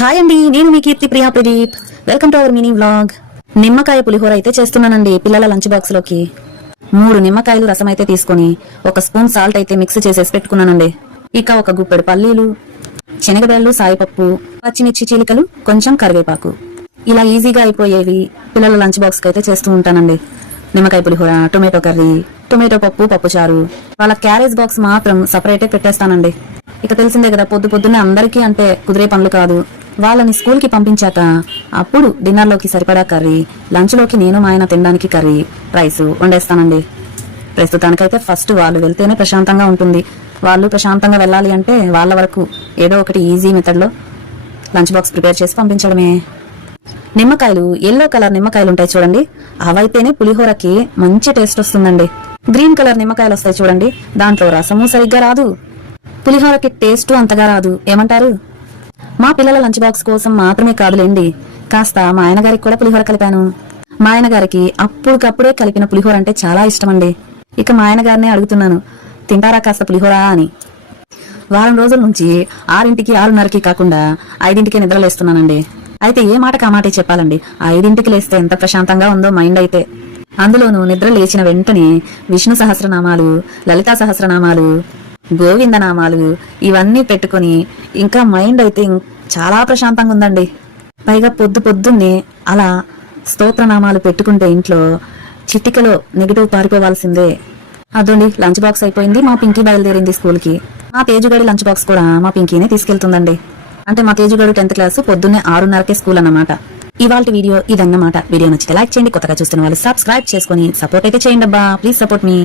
Hi అండి నేను మీ Keerthi Priya Pradeep. Welcome to our mini vlog నిమ్మకాయ పులిహోర అయితే చేస్తున్నానండి పిల్లల లంచ్ బాక్స్లోకి మూడు నిమ్మకాయలు రసం అయితే తీసుకొని ఒక స్పూన్ సాల్ట్ అయితే మిక్స్ చేసేసి పెట్టుకున్నానండి. ఇక ఒక గుప్పెడు పల్లీలు శనగబెళ్ళు సాయిపప్పు పచ్చిమిర్చి చీలికలు కొంచెం కరివేపాకు. ఇలా ఈజీగా అయిపోయేవి పిల్లల లంచ్ బాక్స్కి అయితే చేస్తూ ఉంటానండి. నిమ్మకాయ పులిహోర టొమాటో కర్రీ టొమాటో పప్పు పప్పు చారు. వాళ్ళ క్యారేజ్ బాక్స్ మాత్రం సపరేటే పెట్టేస్తానండి. ఇక తెలిసిందే కదా పొద్దు పొద్దున్నే అందరికీ అంటే కుదిరే పనులు కాదు. వాళ్ళని స్కూల్కి పంపించాక అప్పుడు డిన్నర్లోకి సరిపడా కర్రీ లంచ్లోకి నేను మా ఆయన తినడానికి కర్రీ రైస్ వండేస్తానండి. ప్రస్తుతానికైతే ఫస్ట్ వాళ్ళు వెళ్తేనే ప్రశాంతంగా ఉంటుంది. వాళ్ళు ప్రశాంతంగా వెళ్ళాలి అంటే వాళ్ళ వరకు ఏదో ఒకటి ఈజీ మెథడ్లో లంచ్ బాక్స్ ప్రిపేర్ చేసి పంపించడమే. నిమ్మకాయలు ఎల్లో కలర్ నిమ్మకాయలు ఉంటాయి చూడండి అవైతేనే పులిహోరకి మంచి టేస్ట్ వస్తుందండి. గ్రీన్ కలర్ నిమ్మకాయలు వస్తాయి చూడండి. దాంట్లో రసము సరిగ్గా రాదు. పులిహోరకి టేస్ట్ అంతగా రాదు. ఏమంటారు? మా పిల్లల లంచ్ బాక్స్ కోసం మాత్రమే కాదులేండి. కాస్త మా ఆయనగారికి కూడా పులిహోర కలిపాను. మా ఆయనగారికి అప్పటికప్పుడే కలిపిన పులిహోర అంటే చాలా ఇష్టమండి. ఇక మా ఆయనగారినే అడుగుతున్నాను తింటారా కాస్త పులిహోర? అని. వారం రోజుల నుంచి ఆరింటికి ఆరున్నరకి కాకుండా ఐదింటికి నిద్రలేస్తున్నానండి అయితే ఏ మాటకు ఆ మాట చెప్పాలండి. ఐదింటికి లేస్తే ఎంత ప్రశాంతంగా ఉందో మైండ్ అయితే. అందులోనూ నిద్ర లేచిన వెంటనే విష్ణు సహస్రనామాలు లలితా సహస్రనామాలు గోవింద నామాలు ఇవన్నీ పెట్టుకొని ఇంకా మైండ్ అయితే చాలా ప్రశాంతంగా ఉందండి. పైగా పొద్దు పొద్దున్నే అలా స్తోత్రనామాలు పెట్టుకుంటే ఇంట్లో చిటికలో నెగిటివ్ పారిపోవాల్సిందే. అదోండి లంచ్ బాక్స్ అయిపోయింది మా పింకీ బయలుదేరింది స్కూల్కి మా తేజుగడి లంచ్ బాక్స్ కూడా మా పింకీనే తీసుకెళ్తుందండి. అంటే మా తేజుగడు టెన్త్ క్లాస్ పొద్దున్నే ఆరున్నరకే స్కూల్ అన్నమాట. ఇవాళ వీడియో ఇదన్నమాట. వీడియో నచ్చితే లైక్ చేయండి కొత్తగా చూస్తున్న వాళ్ళు సబ్స్క్రైబ్ చేసుకొని సపోర్ట్ అయితే చేయండి అబ్బా ప్లీజ్ సపోర్ట్ మీ.